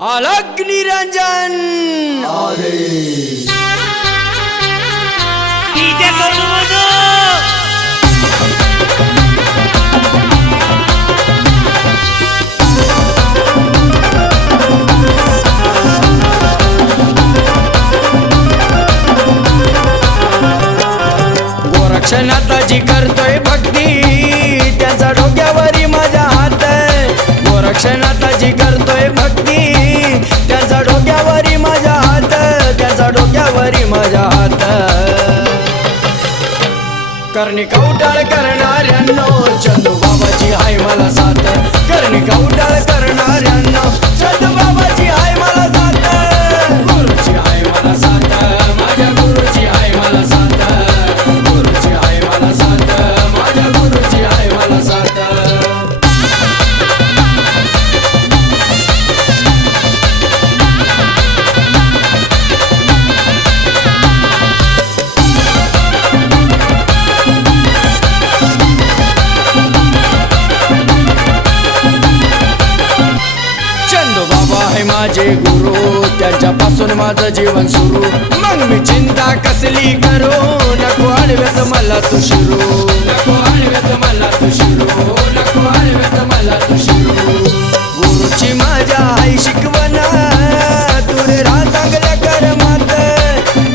अलग निरंजन डीजे सोनू मोनू गोरक्षनाथाची करतोय भक्ती, त्याचा डोक्यावरी माझा हात. गोरक्षनाथाची करतोय भक्ती, त्याचा डोक्यावरी माझा हात, त्याचा डोक्यावरी माझा हात. करणी कवटाळ करणाऱ्यांनो चंदू बाबाची हाय मला साथ. करणी कवटाळ करणाऱ्यांनो चंदू बाबाची हाय मला साथ. गुरुची हाय मला साथ, माझ्या गुरुची हाय मला साथ. गुरुची हाय मला साथ, माझ्या गुरुची हाय मला साथ. माझे गुरु, त्यांच्यापासून माझं जीवन सुरू. मग मी चिंता कसली करू, नको आडव्यात मला तू शिरू. नको आडव्यात मला तू शिरू, नको आडव्यात मला तू शिरू. गुरुची माझ्या आई शिकवण, तू रे राहा चांगल्या कर्मात.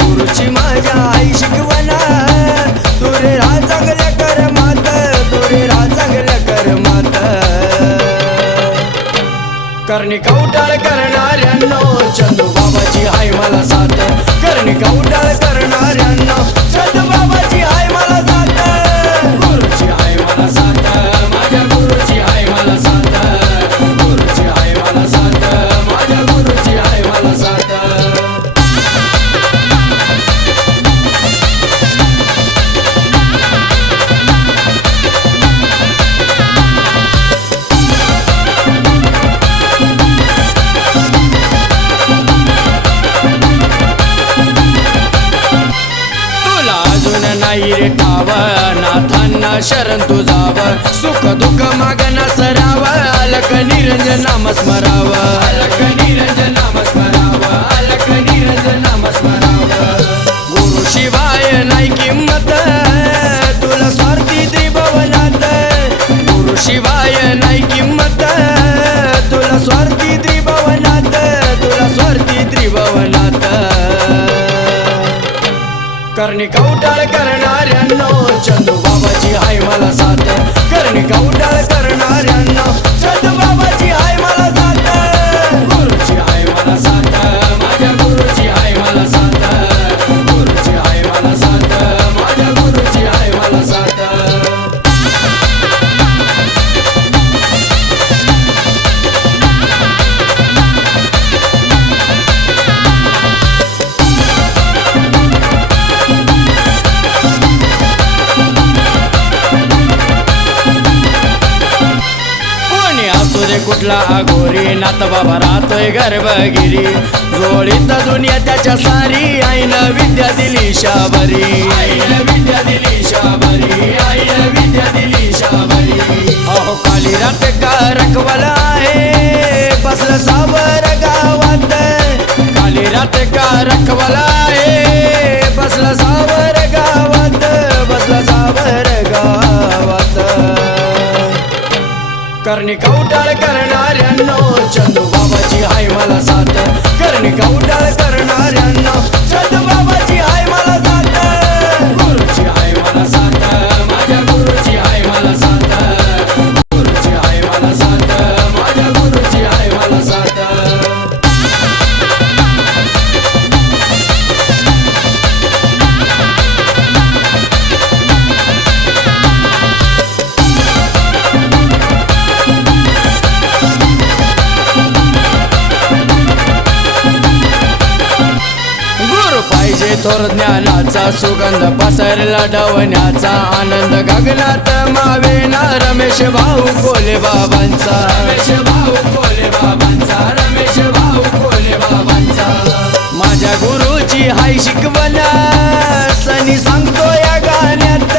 गुरुची माझ्या आई शिकवण, तू रे राहा चांगल्या कर्मात. तू रे राहा चांगल्या कर्मात. करणी कवटाळ करणाऱ्यांनो चंदू बाबाची हाय मला साथ. करणी कवटाळ करणाऱ्यांनो चंदू बाबाची हाय मला साथ. गुरुची हाय मला साथ, माझ्या गुरुची हाय मला साथ. गुरुची हाय मला साथ, माझ्या गुरुची हाय मला साथ. नाही रे ठाव, नाथांना शरण तुझाव. सुख दुःख मागना सराव, अलक निरंजन नाम स्मराव. अलक निरंजन नाम स्मराव, अलक निरंजन नाम स्मराव. गुरु शिवाय नाही किंमत, तुला स्वार्थी त्रिभुवनात. गुरु शिवाय नाही किंमत, तुला स्वार्थी त्रिभुवनात. तुला स्वार्थी त्रिभुवनात. करणी कवटाळ करणाऱ्यांनो चंदू बाबाची हाय मला साथ. करणी कवटाळ करणाऱ्यांनो चंदू बाबाची हाय मला साथ. गुरुची हाय मला साथ, माझ्या गुरुची हाय मला साथ. गुरुची हाय मला साथ, माझ्या गुरुची हाय मला साथ. कुठला अघोरी नाथ बाबा राहतोय गर्भगिरी. जोडीत दुनिया त्याच्या सारी, आईनं विद्या दिली शाबरी. आईनं विद्या दिली शाबरी, आईनं विद्या दिली शाबरी. अहो काली रात का रखवाला आहे, बसला सावर गावात. काली रात का रखवाला आहे, बसला सावर गावात. बसला सावर गावात. करणी कवटाळ करणाऱ्यांनो चंदू बाबाची हाय मला साथ. करणी कवटाळ करणाऱ्यांनो चंदू बाबाची हाय मला साथ. गुरुची हाय मला साथ, माझ्या गुरुची हाय मला साथ. गुरुची हाय मला साथ, माझ्या गुरुची हाय मला साथ. पाहिजे थोर ज्ञानाचा, सुगंध पसरला डवण्याचा. आनंद गगनात मावेना रमेश भाऊ कोले बाबांचा. रमेश भाऊ कोले बाबांचा, रमेश भाऊ कोले बाबांचा. माझ्या गुरुची हाय शिकवण, सनी सांगतो या गाण्यात.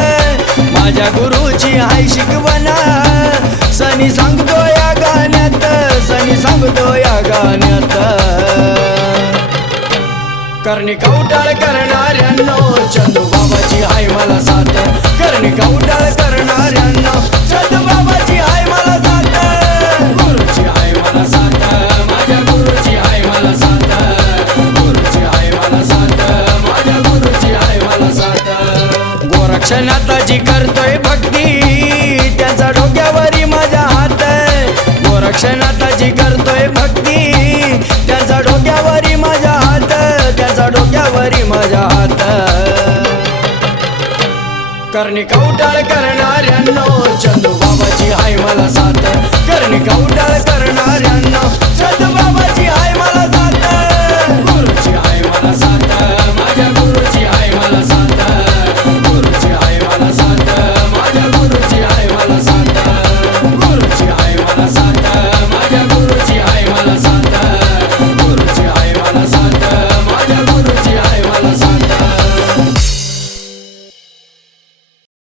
माझ्या गुरुची हाय शिकवण, सनी सांगतो या गाण्यात. सनी सांगतो या गाण्यात. करणी कवटाळ करणाऱ्यांनो चंदू बाबाची हाय मला साथ करणी कवटाळ करणाऱ्यांनो चंदू बाबाची हाय मला साथ गुरुची हाय मला साथ माझ्या गुरुची हाय मला साथ गुरुची हाय मला साथ माझ्या गुरुची हाय मला साथ गोरक्षनाथाची करतोय भक्ती त्याचा डोक्यावरी माझा हात गोरक्षनाथाची करतोय भक्ती त्याचा डोक्यावरी माझा हात त्याचा डोक्यावरी माझा हात करणी कवटाळ करणाऱ्यांनो चंदू बाबाची हाय मला साथ करणी कवटाळ करणाऱ्यांनो चंदू